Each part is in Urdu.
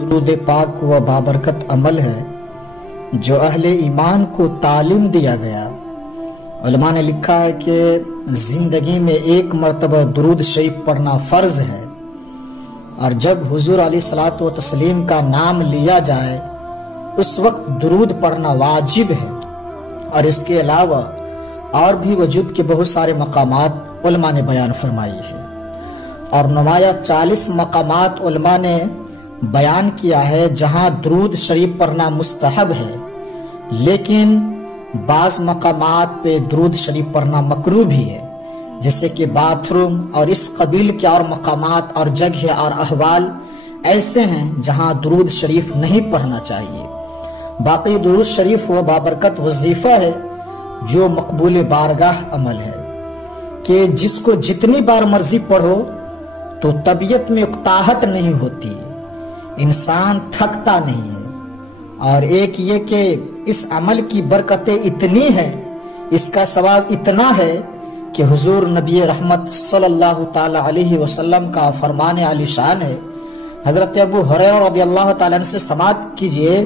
درود پاک و بابرکت عمل ہے جو اہل ایمان کو تعلیم دیا گیا۔ علماء نے لکھا ہے کہ زندگی میں ایک مرتبہ درود شریف پڑھنا فرض ہے، اور جب حضور علیہ الصلوۃ والتسلیم کا نام لیا جائے اس وقت درود پڑھنا واجب ہے۔ اور اس کے علاوہ اور بھی وجوب کے بہت سارے مقامات علماء نے بیان فرمائی ہے، اور نمایاں 40 مقامات علماء نے بیان کیا ہے جہاں درود شریف پڑھنا مستحب ہے، لیکن بعض مقامات پہ درود شریف پڑھنا مکروہ بھی ہے، جیسے کہ باتھ روم اور اس قبیل کے اور مقامات اور جگہ اور احوال ایسے ہیں جہاں درود شریف نہیں پڑھنا چاہیے۔ باقی درود شریف و بابرکت وظیفہ ہے جو مقبول بارگاہ عمل ہے کہ جس کو جتنی بار مرضی پڑھو تو طبیعت میں اکتاہٹ نہیں ہوتی، انسان تھکتا نہیں ہے۔ اور ایک یہ کہ اس عمل کی برکتیں اتنی ہیں، اس کا ثواب اتنا ہے کہ حضور نبی رحمت صلی اللہ تعالی علیہ وسلم کا فرمان عالی شان ہے۔ حضرت ابو ہریرہ رضی اللہ تعالیٰ عنہ سے سماعت کیجئے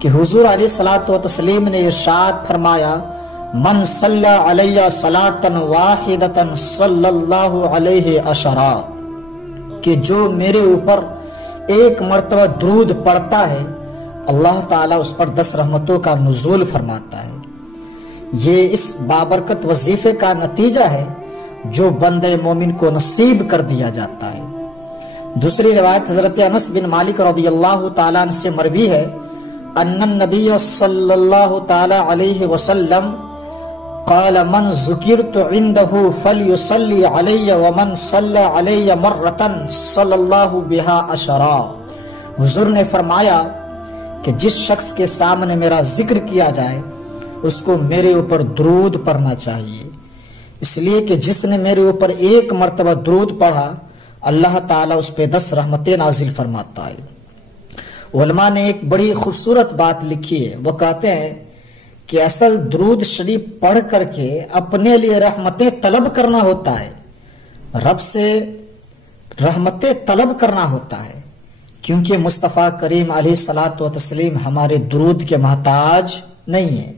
کہ حضور علیہ الصلوۃ والتسلیم نے ارشاد فرمایا، من صلی علیہ صلاۃ واحدۃ صلی اللہ علیہ عشرا، کہ جو میرے اوپر ایک مرتبہ درود پڑھتا ہے اللہ تعالیٰ اس پر 10 رحمتوں کا نزول فرماتا ہے۔ یہ اس بابرکت وظیفے کا نتیجہ ہے جو بندہ مومن کو نصیب کر دیا جاتا ہے۔ دوسری روایت حضرت انس بن مالک رضی اللہ تعالیٰ عنہ سے مروی ہے، ان النبی صلی اللہ تعالی علیہ وسلم قال من ذکرت عنده فلیصلی علی ومن صلی علی مرۃ صلی اللہ بہا عشرا۔ حضور نے فرمایا کہ جس شخص کے سامنے میرا ذکر کیا جائے اس کو میرے اوپر درود پڑھنا چاہیے، اس لیے کہ جس نے میرے اوپر ایک مرتبہ درود پڑھا اللہ تعالیٰ اس پہ 10 رحمتیں نازل فرماتا ہے۔ علماء نے ایک بڑی خوبصورت بات لکھی ہے، وہ کہتے ہیں کہ اصل درود شریف پڑھ کر کے اپنے لیے رحمتیں طلب کرنا ہوتا ہے، رب سے رحمتیں طلب کرنا ہوتا ہے، کیونکہ مصطفیٰ کریم علیہ الصلوۃ والتسلیم ہمارے درود کے محتاج نہیں ہے۔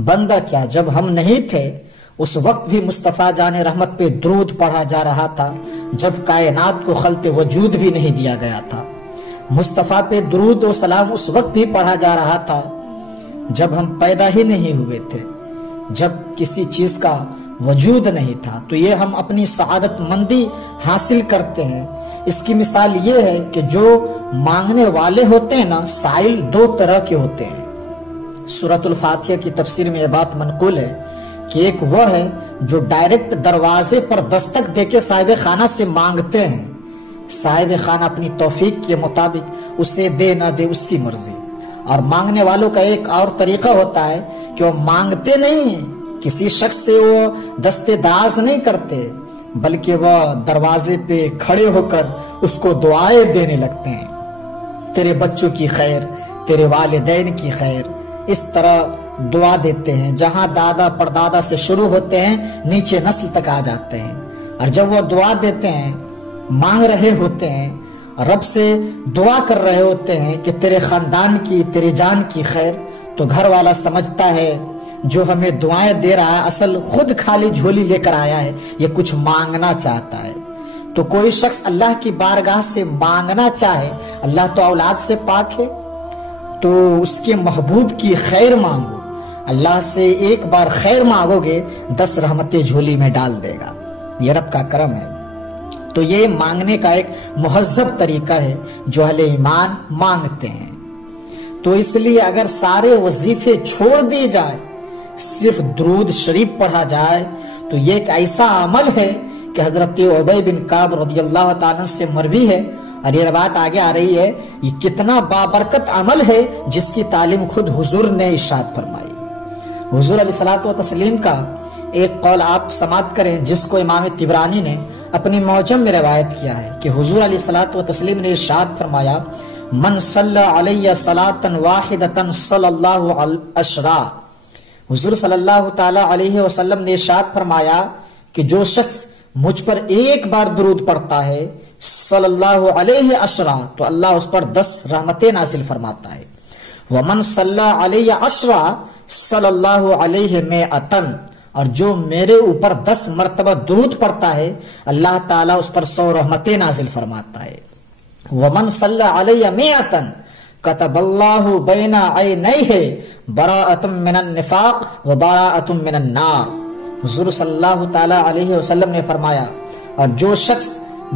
بندہ کیا، جب ہم نہیں تھے اس وقت بھی مصطفیٰ جان رحمت پہ درود پڑھا جا رہا تھا، جب کائنات کو خلق وجود بھی نہیں دیا گیا تھا۔ مصطفیٰ پہ درود و سلام اس وقت بھی پڑھا جا رہا تھا جب ہم پیدا ہی نہیں ہوئے تھے، جب کسی چیز کا وجود نہیں تھا۔ تو یہ ہم اپنی سعادت مندی حاصل کرتے ہیں۔ اس کی مثال یہ ہے کہ جو مانگنے والے ہوتے ہیں نا، سائل 2 طرح کے ہوتے ہیں۔ سورۃ الفاتحہ کی تفسیر میں یہ بات منقول ہے کہ ایک وہ ہے جو ڈائریکٹ دروازے پر دستک دے کے صاحب خانہ سے مانگتے ہیں، صاحب خانہ اپنی توفیق کے مطابق اسے دے نہ دے اس کی مرضی۔ اور مانگنے والوں کا ایک اور طریقہ ہوتا ہے کہ وہ مانگتے نہیں ہیں، کسی شخص سے وہ دستے دراز نہیں کرتے، بلکہ وہ دروازے پہ کھڑے ہو کر اس کو دعائیں دینے لگتے ہیں، تیرے بچوں کی خیر، تیرے والدین کی خیر، اس طرح دعا دیتے ہیں۔ جہاں دادا پردادا سے شروع ہوتے ہیں نیچے نسل تک آ جاتے ہیں، اور جب وہ دعا دیتے ہیں مانگ رہے ہوتے ہیں، رب سے دعا کر رہے ہوتے ہیں کہ تیرے خاندان کی، تیرے جان کی خیر، تو گھر والا سمجھتا ہے جو ہمیں دعائیں دے رہا ہے اصل خود خالی جھولی لے کر آیا ہے، یہ کچھ مانگنا چاہتا ہے۔ تو کوئی شخص اللہ کی بارگاہ سے مانگنا چاہے، اللہ تو اولاد سے پاک ہے، تو اس کے محبوب کی خیر مانگو، اللہ سے ایک بار خیر مانگو گے 10 رحمتیں جھولی میں ڈال دے گا، یہ رب کا کرم ہے۔ تو یہ مانگنے کا ایک مہذب طریقہ ہے جو اہل ایمان مانگتے ہیں۔ تو اس لیے اگر سارے وظیفے چھوڑ دیے جائیں، صرف درود شریف پڑھا جائے، تو یہ ایک ایسا عمل ہے کہ حضرت ابی بن کعب رضی اللہ تعالیٰ سے مروی ہے، اور یہ روایت آگے آ رہی ہے، یہ کتنا بابرکت عمل ہے جس کی تعلیم خود حضور نے ارشاد فرمائی۔ حضور علیہ الصلوۃ والتسلیم کا ایک قول آپ سماعت کریں جس کو امام طبرانی نے اپنی معجم میں روایت کیا ہے کہ حضور علیہ الصلوۃ والتسلیم نے ارشاد فرمایا، من صلی علیہ صلاۃ واحدۃ صلی اللہ عشرا۔ حضور صلی اللہ تعالی علیہ وسلم نے ارشاد فرمایا کہ جو شخص مجھ پر ایک بار درود پڑھتا ہے صلی اللہ علیہ عشرہ تو اللہ اس پر 10 رحمتیں نازل فرماتا ہے. ومن صلی علیہ عشرہ صلی اللہ علیہ مئتن، اور جو میرے اوپر 10 مرتبہ درود پڑتا ہے اللہ تعالیٰ اس پر 100 رحمتیں نازل فرماتا ہے. ومن صلی علیہ مئتن کتب اللہ بین عینیہ براءۃ من النفاق و براءۃ من النار. حضور صلی اللہ تعالی علیہ وسلم نے فرمایا اور جو شخص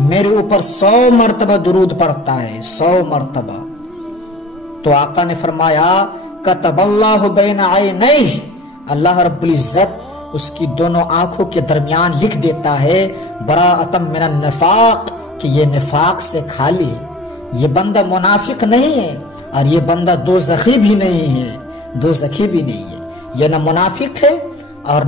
میرے اوپر 100 مرتبہ درود پڑھتا ہے 100 مرتبہ، تو آقا نے فرمایا کتب اللہ بین عینیہ، اللہ رب العزت اس کی دونوں آنکھوں کے درمیان لکھ دیتا ہے براءۃ من النفاق، کہ یہ نفاق سے خالی ہے، یہ بندہ منافق نہیں ہے اور یہ بندہ دوزخی بھی نہیں ہے، دوزخی بھی نہیں ہے. یہ نہ منافق ہے اور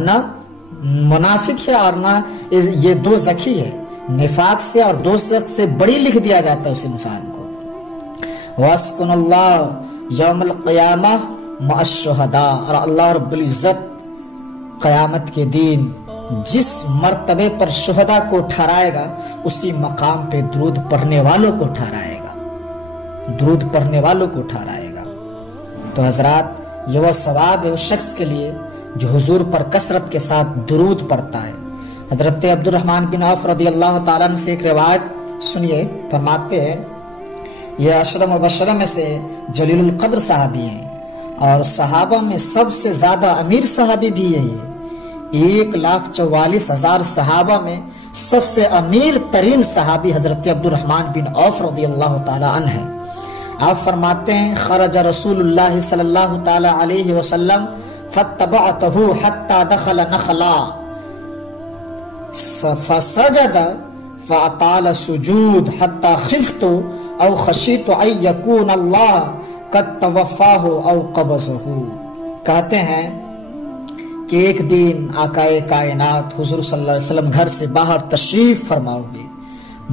نہ یہ دوزخی ہے. نفاق سے اور دوزخ سے بڑی لکھ دیا جاتا ہے اس انسان کو. واسکن اللہ یوم القیامہ مع الشہداء، اور اللہ رب العزت قیامت کے دن جس مرتبے پر شہداء کو ٹھہرائے گا اسی مقام پہ درود پڑھنے والوں کو ٹھہرائے گا، درود پڑھنے والوں کو ٹھہرائے گا. تو حضرات یہ وہ ثواب ہے اس شخص کے لیے جو حضور پر کثرت کے ساتھ درود پڑھتا ہے. حضرت عبد الرحمن بن عوف رضی اللہ تعالیٰ عنہ سے ایک روایت سنیے، فرماتے ہیں یہ 10 مبشرہ میں سے جلیل القدر صحابی ہیں اور صحابہ میں سب سے زیادہ امیر صحابی بھی یہی ہے. 1,44,000 صحابہ میں سب سے امیر ترین صحابی حضرت عبد الرحمن بن عوف رضی اللہ تعالیٰ عنہ ہیں. آپ فرماتے ہیں خرج رسول اللہ صلی اللہ تعالیٰ علیہ وسلم فاتبعتہ حتی دخل نخلا فسجد فاطال سجود حتی خفت او خشیت ان یکون اللہ قد توفاہ او قبضہ. کہتے ہیں کہ ایک دن آقائے کائنات حضور صلی اللہ علیہ وسلم گھر سے باہر تشریف فرماؤ گے،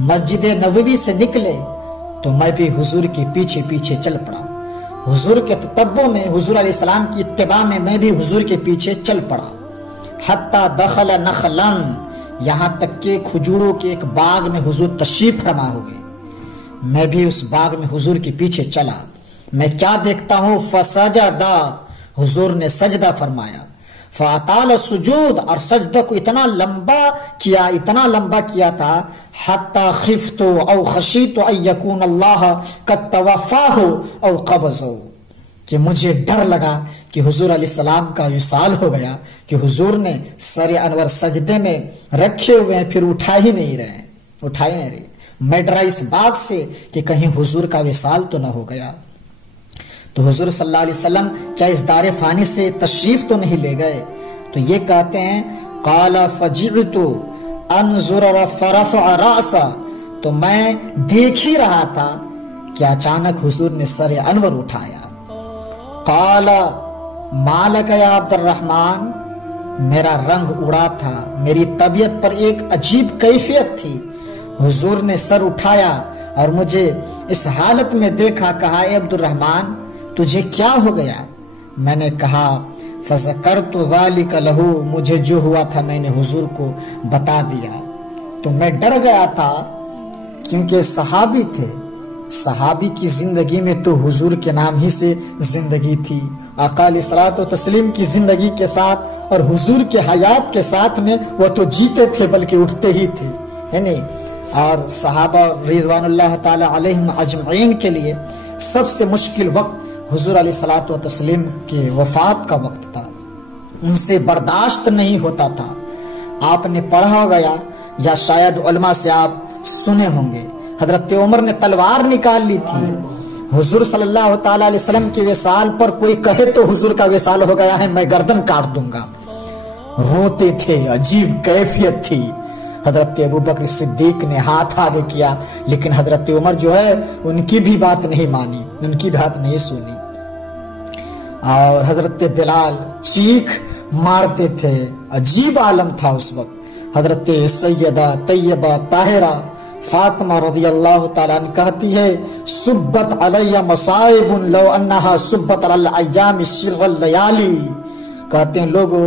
مسجد نبوی سے نکلے تو میں بھی حضور کے پیچھے پیچھے چل پڑا، حضور کے تتبع میں، حضور علیہ السلام کی اتباع میں بھی حضور کے پیچھے چل پڑا. حتی دخل نخلن، یہاں تک کہ کھجوروں کے ایک باغ میں حضور تشریف فرما ہوئے، میں بھی اس باغ میں حضور کے پیچھے چلا. میں کیا دیکھتا ہوں فسجدہ، حضور نے سجدہ فرمایا. فاطال سجود، اور سجدہ کو اتنا لمبا کیا تھا حتی خفت او خشیت ان یکون اللہ قد توفاہ او قبضہ، کہ مجھے ڈر لگا کہ حضور علیہ السلام کا وصال ہو گیا، کہ حضور نے سر انور سجدے میں رکھے ہوئے ہیں پھر اٹھا ہی نہیں رہے. میں ڈرا اس بات سے کہ کہیں حضور کا وصال تو نہ ہو گیا. تو حضور صلی اللہ علیہ وسلم کیا اس دار فانی سے تشریف تو نہیں لے گئے؟ تو یہ کہتے ہیں قال فجعت انظر فرفع رأسا، تو میں دیکھ ہی رہا تھا کہ اچانک حضور نے سر انور اٹھایا. قال ما لک یا عبد الرحمن، میرا رنگ اڑا تھا، میری طبیعت پر ایک عجیب کیفیت تھی. حضور نے سر اٹھایا اور مجھے اس حالت میں دیکھا، کہا اے عبد الرحمن تجھے کیا ہو گیا؟ میں نے کہا فذکرت ذلک لہ، مجھے جو ہوا تھا میں نے حضور کو بتا دیا. تو میں ڈر گیا تھا کیونکہ صحابی تھے، صحابی کی زندگی میں تو حضور کے نام ہی سے زندگی تھی، آقا علیہ الصلوۃ والتسلیم کی زندگی کے ساتھ اور حضور کے حیات کے ساتھ میں وہ تو جیتے تھے بلکہ اٹھتے ہی تھے، ہے نہیں. اور صحابہ رضوان اللہ تعالی علیہم اجمعین کے لیے سب سے مشکل وقت حضور علیہ الصلوۃ والتسلیم کے وفات کا وقت تھا، ان سے برداشت نہیں ہوتا تھا. آپ نے پڑھا ہوگا یا شاید علماء سے آپ سنے ہوں گے، حضرت عمر نے تلوار نکال لی تھی حضور صلی اللہ تعالی علیہ وسلم کے وصال پر، کوئی کہے تو حضور کا وصال ہو گیا ہے میں گردن کاٹ دوں گا. روتے تھے، عجیب کیفیت تھی. حضرت ابوبکر صدیق نے ہاتھ آگے کیا لیکن حضرت عمر جو ہے ان کی بھی بات نہیں مانی، ان کی بات نہیں سنی. اور حضرت بلال چیخ مارتے تھے، عجیب عالم تھا اس وقت. حضرت سیدہ طیبہ طاہرہ فاطمہ رضی اللہ تعالیٰ عنہ کہتی ہے سبت علی مصائب لو انہا سبت علی الایام شر اللیالی. کہتے ہیں لوگوں